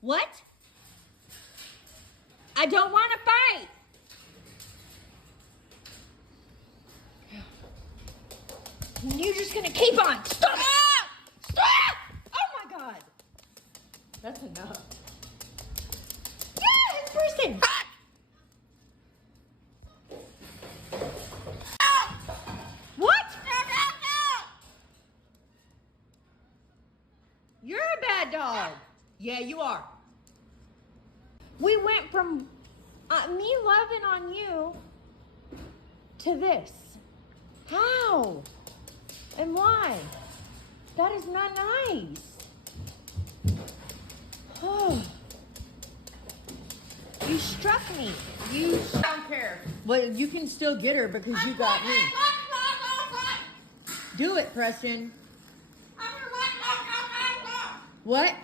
What? I don't want to fight. You're just gonna keep on. Stop! Stop! Oh my God. That's enough. Yeah, this person. What? You're a bad dog. Yeah, you are. We went from me loving on you to this. How? And why? That is not nice. Oh. You struck me. I don't care. Well, you can still get her because you got me. Do it, Preston. What?